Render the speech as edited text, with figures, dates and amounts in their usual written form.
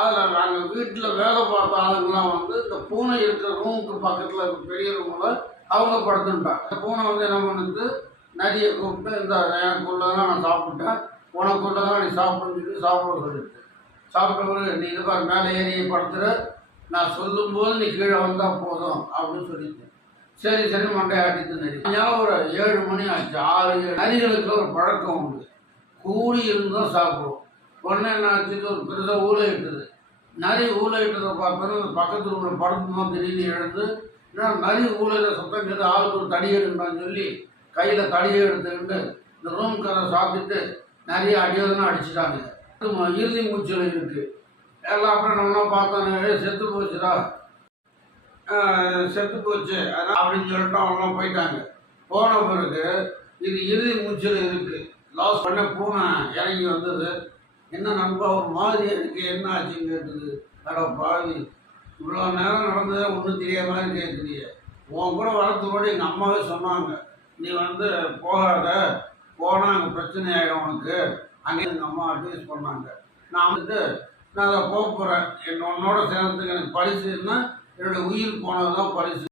அதில் நாங்கள் வீட்டில் வேலை பார்த்த ஆளுங்கெல்லாம் வந்து இந்த பூனை இருக்கிற ரூமுக்கு பக்கத்தில் இருக்க பெரிய ரூமில் அவங்க படுத்துட்டாங்க. இந்த பூனை வந்து என்ன பண்ணுது, நரியை கூப்பிட்டு இந்த எனக்குள்ளதான் நான் சாப்பிட்டேன், உனக்குள்ளதான் நீ சாப்பிடுன்னு சொல்லி சாப்பிட சொல்லிட்டு சாப்பிட்டவரு நீ இது பாரு மேலே ஏறி படுத்துற, நான் சொல்லும்போது நீ கீழே வந்தால் போதும் அப்படின்னு சொல்லிட்டு சரி சரி மண்டை ஆட்டிட்டு நரி. ஒரு 7 மணி ஆச்சு. 6 நரிகளுக்கு ஒரு பழக்கம் உண்டு, கூடி இருந்தும் சாப்பிடுவோம். உடனே என்ன ஆச்சு, ஒரு பெருசாக ஊழையிட்டுது. நரி ஊழையிட்டதை பார்த்தோன்னா அந்த பக்கத்தில் உள்ள படத்துலாம் திடீர்னு எழுந்து நரி ஊழையில சத்தம் கேட்டு ஆளுக்கு ஒரு தடி எடுக்கணும்னு சொல்லி கையில் தடியை எடுத்துக்கிட்டு இந்த ரூம் கதை சாப்பிட்டுட்டு நிறைய அடியோதனா அடிச்சுட்டாங்க. இறுதி மூச்சில் இருக்கு எல்லாம். அப்புறம் நம்மளாம் பார்த்தோன்னே செத்து போச்சுடா, செத்து போச்சு அப்படின்னு சொல்லிட்டு அவங்களாம் போயிட்டாங்க. போன பிறகு இது இறுதி மூச்சில் இருக்கு. லாஸ் பண்ண பூனை இறங்கி வந்தது. என்ன நண்பா ஒரு மாதிரியா இருக்கு, என்ன ஆச்சுன்னு கேட்டுது. அட பாவி, இவ்வளோ நேரம் நடந்ததே ஒன்றும் தெரியாத மாதிரி கேட்குறீங்க. உன் கூட வரத்துக்கூட எங்கள் அம்மாவே சொன்னாங்க, நீ வந்து போகாத, போனால் அங்கே பிரச்சனை ஆகிடும் உனக்கு. அங்கே எங்கள் அம்மா அட்வைஸ் பண்ணாங்க. நான் வந்துட்டு நான் அதை போக போகிறேன், உன்னோட சேர்ந்ததுக்கு எனக்கு பரிசுன்னா என்னுடைய உயிர் போனது தான் பரிசு.